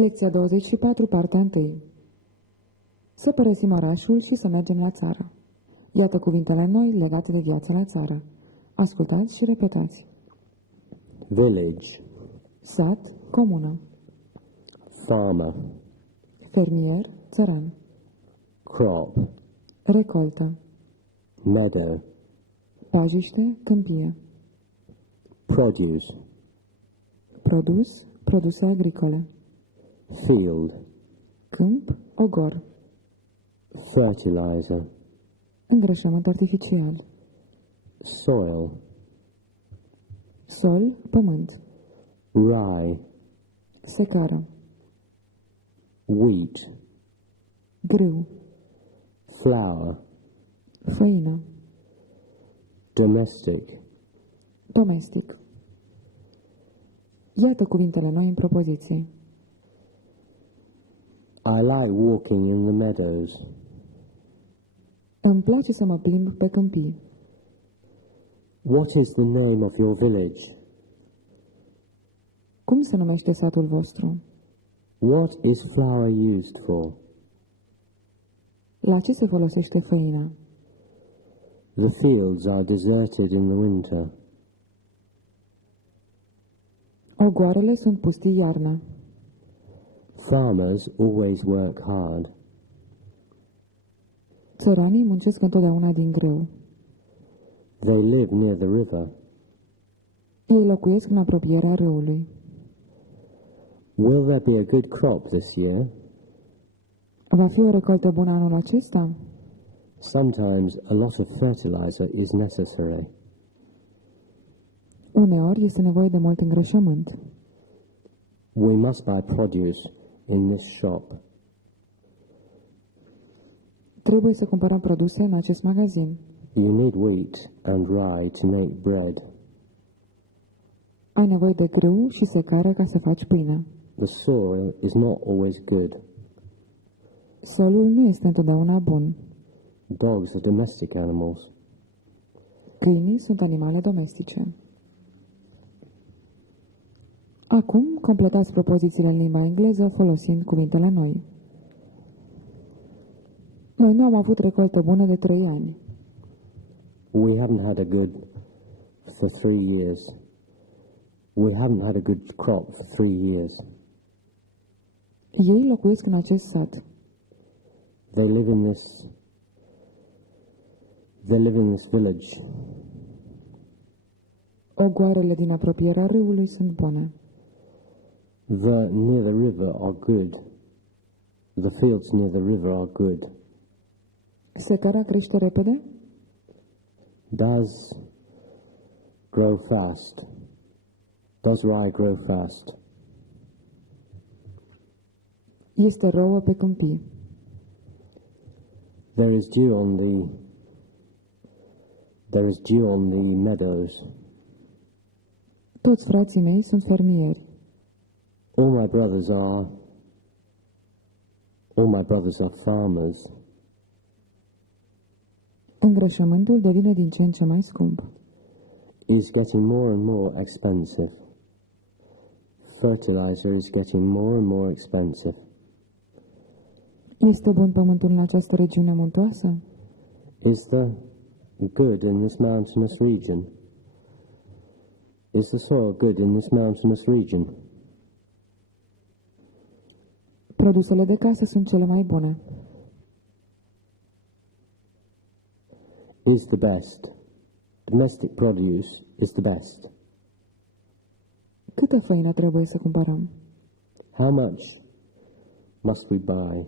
Lecția 24, partea 1. Să părăsim orașul și să mergem la țară. Iată cuvintele noi legate de viața la țară. Ascultați și repetați. Village, Sat, comună. farmer, Fermier, țăran. crop, Recoltă. meadow, Pajiște, câmpie. produce, Produs, produse agricole. field, Câmp, ogor. fertilizer, Îngrășământ artificial. soil, Sol, pământ. rye, Secară. wheat, Grâu. flour, Făină. domestic, Domestic. Iată cuvintele noi în propoziție. I like walking in the meadows. Îmi place să mă plimb pe câmpii. What is the name of your village? Cum se numește satul vostru? What is flour used for? La ce se folosește făina? The fields are deserted in the winter. Ogoarele sunt pustii iarna. Farmers always work hard. Țăranii muncesc întotdeauna din greu. They live near the river. Ei locuiesc în apropierea râului. Will there be a good crop this year? Va fi o recoltă bună anul acesta? Sometimes a lot of fertilizer is necessary. Uneori este nevoie de mult îngrășământ. We must buy produce in this shop. Trebuie să cumpărăm produse în acest magazin. You need wheat and rye to make bread. Ai nevoie de grâu și secară ca să faci pâine. The soil is not always good. Solul nu este întotdeauna bun. Dogs are domestic animals. Câinii sunt animale domestice. Acum, completați propozițiile în limba engleză folosind cuvintele noi. Noi nu am avut recoltă bună de 3 ani. We haven't had a good for 3 years. We haven't had a good crop for 3 years. Ei locuiesc în acest sat. They live in this village. Ogoarele din apropierea râului sunt bune. Near the river are good. The fields near the river are good. Secara crește repede? Does grow fast. Does rye grow fast? Este rouă pe câmpii. There is dew on the meadows. Toți frații mei sunt fermieri. All my brothers are farmers. Îngrășământul devine din ce în ce mai scump. Is getting more and more expensive. Fertilizer is getting more and more expensive. Este bun pământul în această regiune muntoasă? Is there good in this mountainous region? Is the soil good in this mountainous region? Produsele de casă sunt cele mai bune. Is the best. Domestic produce is the best. Câtă făină trebuie să cumpărăm? How much must we buy?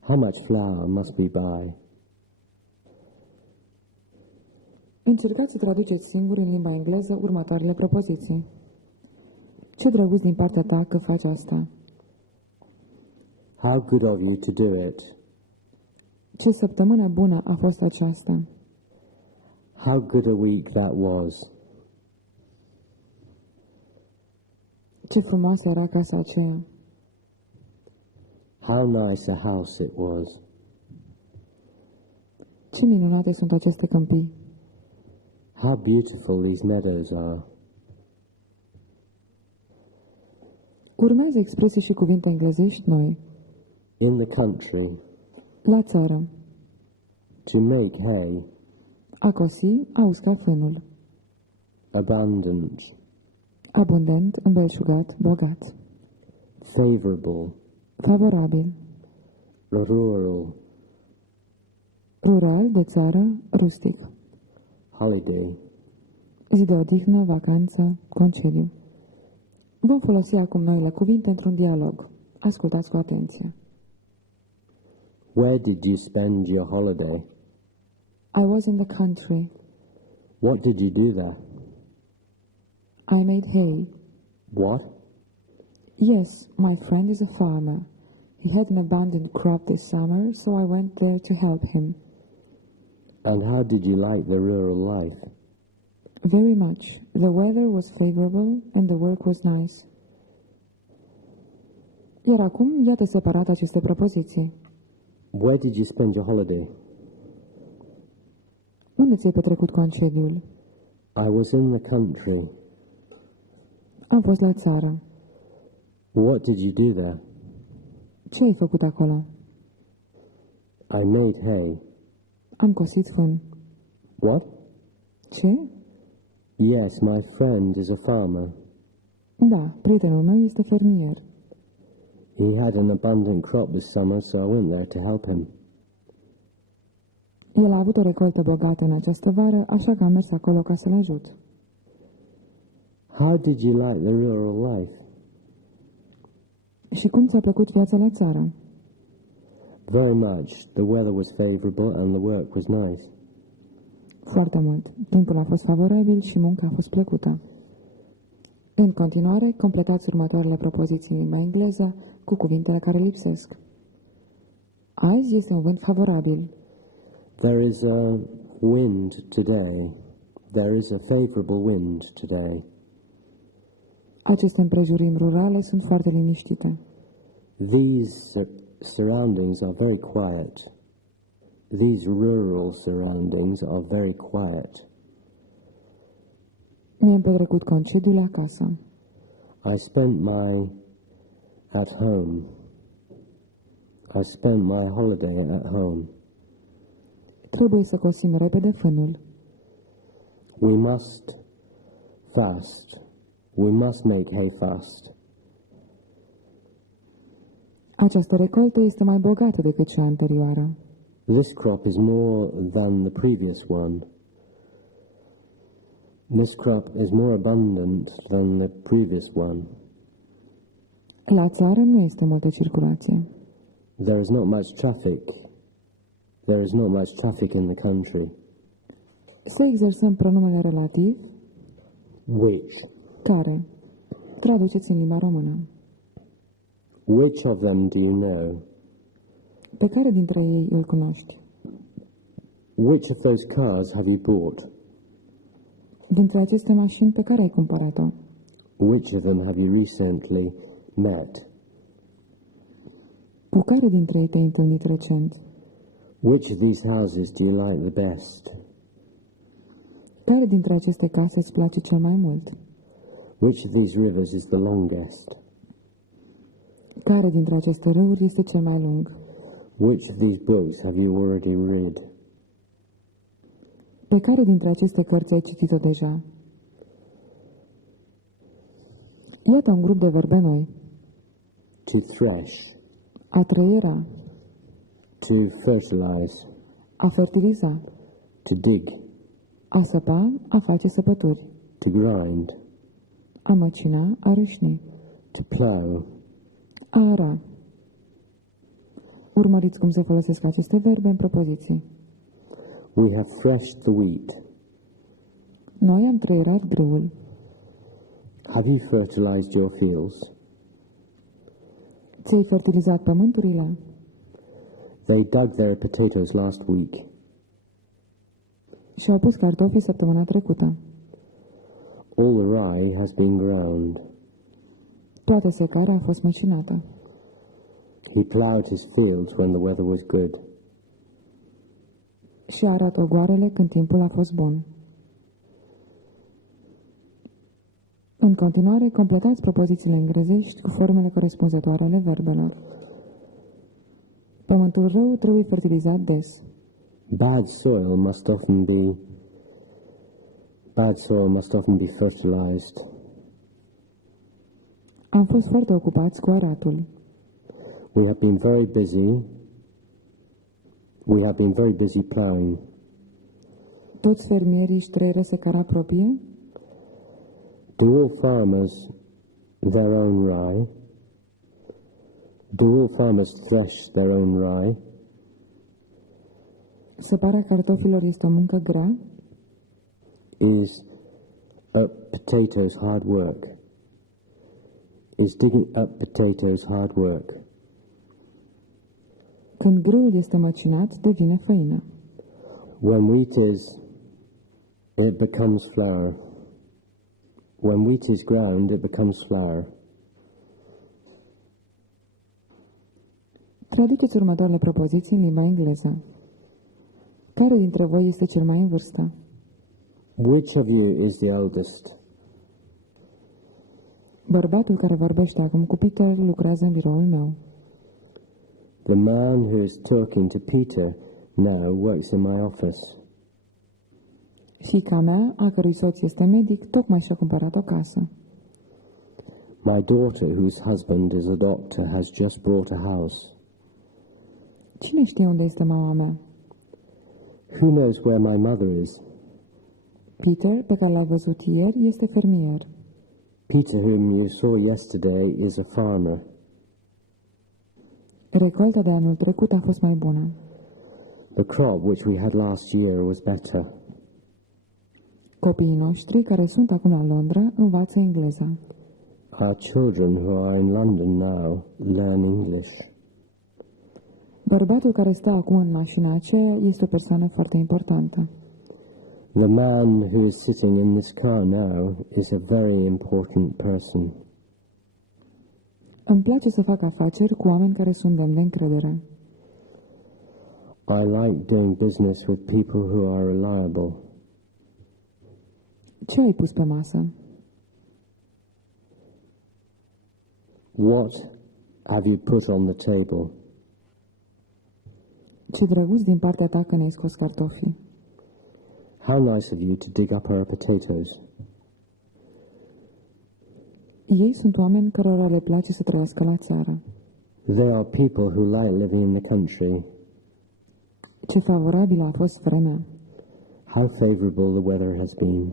How much flour must we buy? Încercați să traduceți singuri în limba engleză următoarele propoziții. Ce drăguț din partea ta că faci asta. How good of you to do it. Ce săptămână bună a fost aceasta. How good a week that was. Ce frumoasă era casa aceea. How nice a house it was. Ce minunate sunt aceste câmpii. How beautiful these meadows are. Urmează expresii și cuvinte englezești noi. In the country, La țară. to make hay, A cosi, a usca fânul. abundant, Abundent, îmbelșugat, bogat. favorable, Favorabil. rural, Rural, de țară, rustic. holiday, Zi de odihnă, vacanță, concediu. Vom folosi acum noile cuvinte într-un dialog. Ascultați cu atenție. Where did you spend your holiday? I was in the country. What did you do there? I made hay. What? Yes, my friend is a farmer. He had an abundant crop this summer, so I went there to help him. And how did you like the rural life? Very much. The weather was favorable and the work was nice. Iar acum, iată separat aceste propoziții. Where did you spend your holiday? Unde ți-ai petrecut concediul? I was in the country. Am fost la țară. What did you do there? Ce ai făcut acolo? I made hay. Am cosit fân. What? Ce? Yes, my friend is a farmer. Da, prietenul meu este fermier. He had an abundant crop this summer, so I went there to help him. El a avut o recoltă bogată în această vară, așa că am mers acolo ca să-l ajut. How did you like the rural life? Și cum ți-a plăcut viața la țară? Very much. The weather was favorable and the work was nice. Foarte mult. Timpul a fost favorabil și munca a fost plăcută. În continuare, completați următoarele propoziții în limba engleză cu cuvintele care lipsesc. Azi este un vânt favorabil. There is a wind today. There is a favorable wind today. Aceste împrejurimi rurale sunt foarte liniștite. These surroundings are very quiet. These rural surroundings are very quiet. Mi-am petrecut concediul acasă. I spent at home. I spent my holiday at home. Trebuie să cosim repede fânul. We must fast. We must make hay fast. Această recoltă este mai bogată decât cea anterioară. This crop is more than the previous one. This crop is more abundant than the previous one. La țară nu este multă circulație. There is not much traffic. There is not much traffic in the country. Să exersăm pronumele relativ, Which? care. Traduceți în limba română. Which of them do you know? Pe care dintre ei îl cunoști? Which of those cars have you bought? Dintre aceste mașini pe care ai cumpărat-o? Which of them have you recently met? Cu care dintre ei te-ai întâlnit recent? Which of these houses do you like the best? Care dintre aceste case îți place cel mai mult? Which of these rivers is the longest? Care dintre aceste râuri este cel mai lung? Which of these books have you already read? Pe care dintre aceste cărți ai citit-o deja? Iată un grup de vorbe noi. To thresh, A trăiera, to fertilize, a fertiliza, to dig, a săpa, a face săpături, to grind, a măcina, a râșni, to plow. a ara. Urmăriți cum se folosesc aceste verbe în propoziții. We have threshed the wheat. Noi am trăierat grâul. Have you fertilized your fields? Ți-ai fertilizat pământurile? They dug their potatoes last week. Și-au pus cartofii săptămâna trecută. All the rye has been ground. Toată secarea a fost măcinată. He plowed his fields when the weather was good. Și a arat ogoarele când timpul a fost bun. În continuare, completați propozițiile englezești cu formele corespunzătoare ale verbelor. Pământul rău trebuie fertilizat des. Bad soil must often be fertilized. Am fost foarte ocupați cu aratul. We have been very busy plowing. Toți fermierii își trăieră secara proprie? Do all farmers their own rye? Do all farmers thresh their own rye? Săparea cartofilor este o muncă grea? Is potatoes hard work? Is digging up potatoes hard work? Când grâul este măcinat, devine făină. When wheat it becomes flour. When wheat is ground, it becomes flour. Traduceți următoarele propoziții în limba engleză. Care dintre voi este cel mai în vârstă? Which of you is the eldest? Bărbatul care vorbește acum cu Peter lucrează în biroul meu. The man who is talking to Peter now works in my office. Fiica mea, a cărui soț este medic, tocmai și-a cumpărat o casă. My daughter, whose husband is a doctor, has just bought a house. Cine știe unde este mama mea? Who knows where my mother is? Peter, pe care l-ai văzut ieri, este fermier. Peter, whom you saw yesterday, is a farmer. Recolta de anul trecut a fost mai bună. The crop which we had last year was better. Copiii noștri, care sunt acum la Londra, învață engleza. Our children who are in London now learn English. Bărbatul care stă acum în mașina aceea este o persoană foarte importantă. The man who is sitting in this car now is a very important person. Îmi place să fac afaceri cu oameni care sunt demni de încredere. I like doing business with people who are reliable. Ce ai pus pe masă? What have you put on the table? Ce drăguț din partea ta că ne-ai scos cartofii. How nice of you to dig up our potatoes. Ei sunt oameni cărora le place să trăiască la țară. They are people who like living in the country. Ce favorabilă a fost vremea. How favorable the weather has been.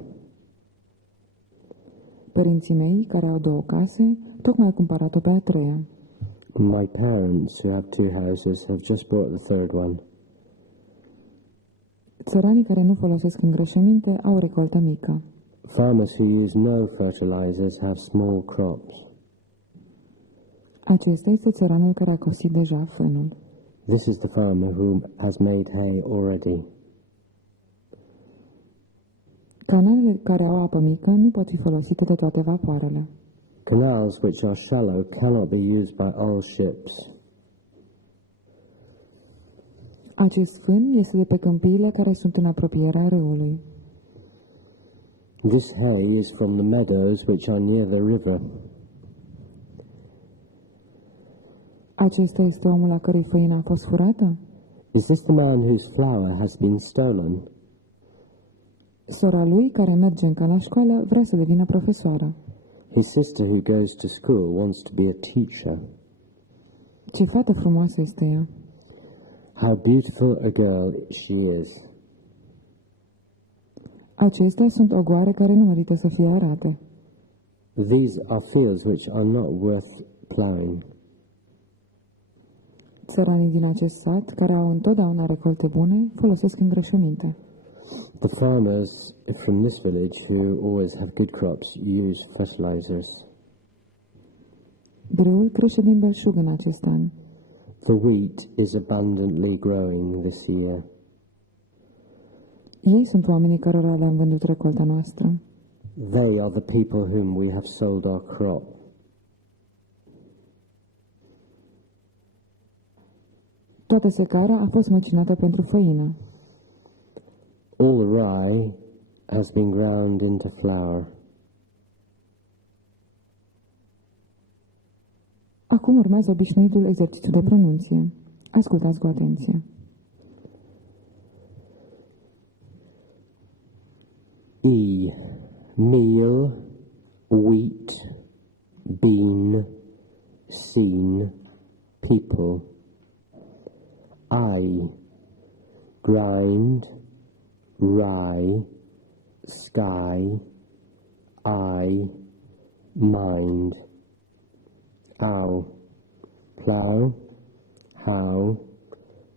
Părinții mei, care au 2 case, tocmai au cumpărat-o pe a 3-a. My parents, who have 2 houses, have just bought the third one. Țăranii care nu folosesc îngrășăminte au o recoltă mică. Farmers who use no fertilizers have small crops. Acesta este țăranul care a cosit deja fânul. This is the farmer who has made hay already. Canalele care au apă mică nu pot fi folosite de toate vapoarele. Canals which are shallow cannot be used by all ships. Acest fân este de pe câmpiile care sunt în apropierea râului. This hay is from the meadows which are near the river. Acesta este omul a cărui făină a fost furată? Is this the man whose flour has been stolen? Sora lui, care merge încă la școală, vrea să devină profesoară. His sister who goes to school wants to be a teacher. Ce fată frumoasă este ea! How beautiful a girl she is. Acestea sunt ogoare care nu merită să fie arate. These are fields which are not worth plowing. Țăranii din acest sat, care au întotdeauna recolte bune, folosesc îngrășăminte. The farmers from this village who always have good crops use fertilizers. Grâul crește din belșug în acest an. The wheat is abundantly growing this year. Ei sunt oamenii cărora le-am vândut recolta noastră. They are the people whom we have sold our crop. Toată secara a fost măcinată pentru făină. All the rye has been ground into flour. Acum urmează obișnuitul exercițiu de pronunție. Ascultați cu atenție. E, meal, wheat, bean, seen, people. I, grind, rye, sky, I, mind. Ow, plow, how,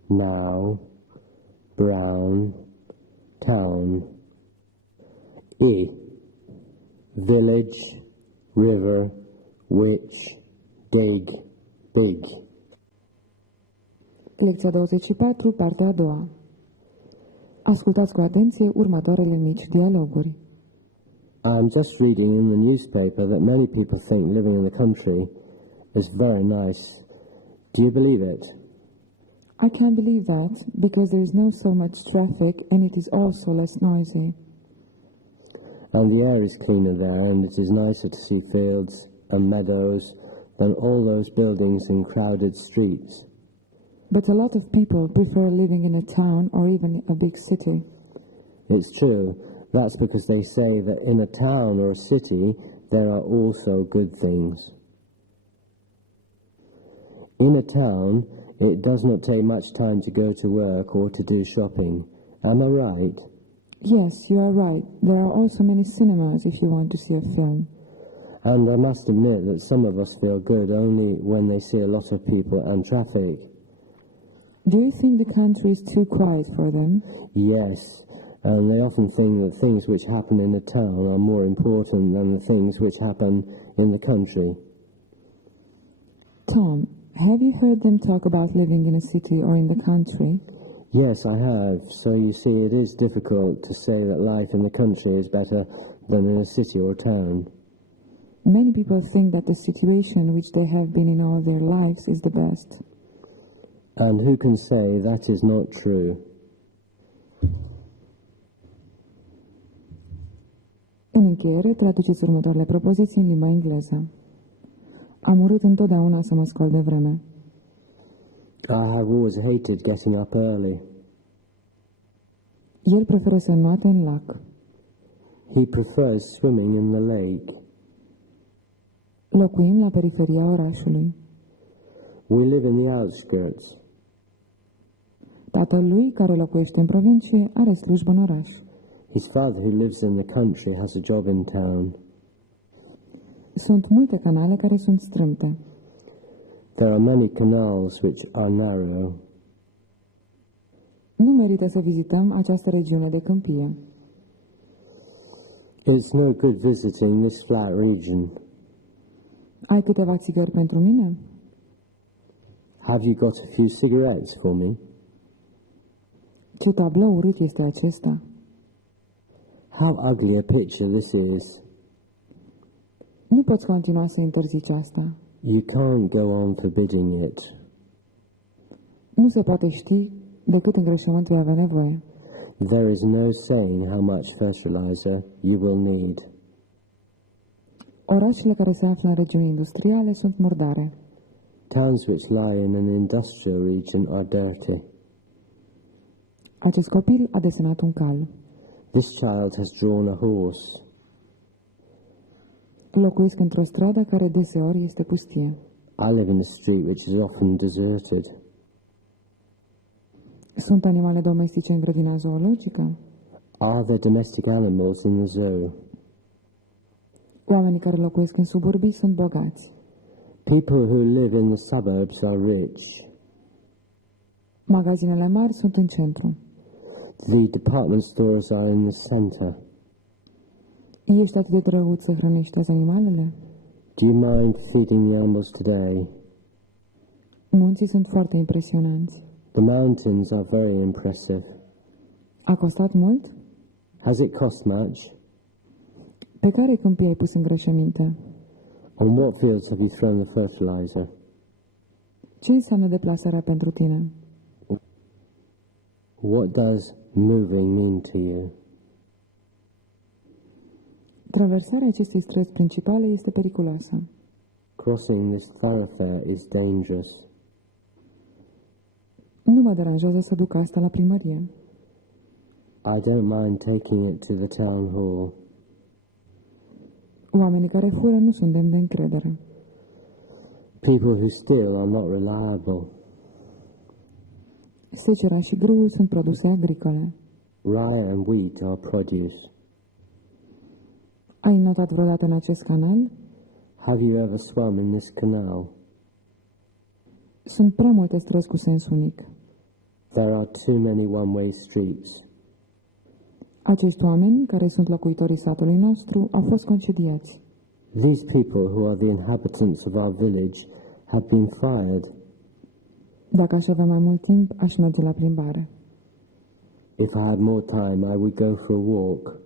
now, brown, town. I, village, river, witch, dig, big. Lecția 24, partea a doua. Ascultați cu atenție următoarele mici dialoguri. I'm just reading in the newspaper that many people think living in the country is very nice. Do you believe it? I can't believe that, because there is no so much traffic and it is also less noisy. And the air is cleaner there, and it is nicer to see fields and meadows than all those buildings and crowded streets. But a lot of people prefer living in a town or even a big city. It's true. That's because they say that in a town or a city there are also good things. In a town, it does not take much time to go to work or to do shopping. Am I right? Yes, you are right. There are also many cinemas if you want to see a film. And I must admit that some of us feel good only when they see a lot of people and traffic. Do you think the country is too quiet for them? Yes, and they often think that things which happen in a town are more important than the things which happen in the country. Tom, have you heard them talk about living in a city or in the country? Yes, I have. So you see, it is difficult to say that life in the country is better than in a city or town. Many people think that the situation which they have been in all their lives is the best. And who can say that is not true? În încheiere, traduceți următoarele propoziții în limba engleză. Am urât întotdeauna să mă scol de vreme. I have always hated getting up early. El preferă să înnoate în lac. He prefers swimming in the lake. Locuim la periferia orașului. We live in the outskirts. Tatăl lui, care locuiește în provincie, are slujbă în oraș. His father, who lives in the country, has a job in town. Sunt multe canale care sunt strâmte. There are many canals which are narrow. Nu merită să vizităm această regiune de câmpie. It's no good visiting this flat region. Ai câteva țigări pentru mine? Have you got a few cigarettes for me? Ce tablou urât este acesta? How ugly a picture this is. Nu poți continua să interzici asta. You can't go on forbidding it. Nu se poate ști de cât îngrășământ vei avea nevoie. There is no saying how much fertilizer you will need. Orașele care se află în regiuni industriale sunt murdare. Towns which lie in an industrial region are dirty. Acest copil a desenat un cal. This child has drawn a horse. Locuiesc într-o stradă care deseori este pustie. I live in a street which is often deserted. Sunt animale domestice în grădina zoologică? Are there domestic animals in the zoo? Oamenii care locuiesc în suburbii sunt bogați. People who live in the suburbs are rich. Magazinele mari sunt în centru. The department stores are in the center. Ești atât de drăguț să hrănești azi animalele? Do you mind feeding the animals today? Munții sunt foarte impresionanți. The mountains are very impressive. A costat mult? Has it cost much? Pe care câmpii ai pus îngrășăminte? On what fields have you thrown the fertilizer? Ce înseamnă deplasarea pentru tine? What does moving mean to you? Traversarea acestei străzi principale este periculoasă. Crossing this thoroughfare is dangerous. Nu mă deranjează să duc asta la primărie. I don't mind taking it to the town hall. Oamenii care fură nu sunt demni de încredere. People who steal are not reliable. Secera și grâul sunt produse agricole. Rye and wheat are produce. Ai notat vreodată în acest canal? Have you ever swum in this canal? Sunt prea multe străzi cu sens unic. There are too many one-way streets. Acești oameni, care sunt locuitorii satului nostru, au fost concediați. These people, who are the inhabitants of our village, have been fired. Dacă aș avea mai mult timp, aș merge la plimbare. If I had more time, I would go for a walk.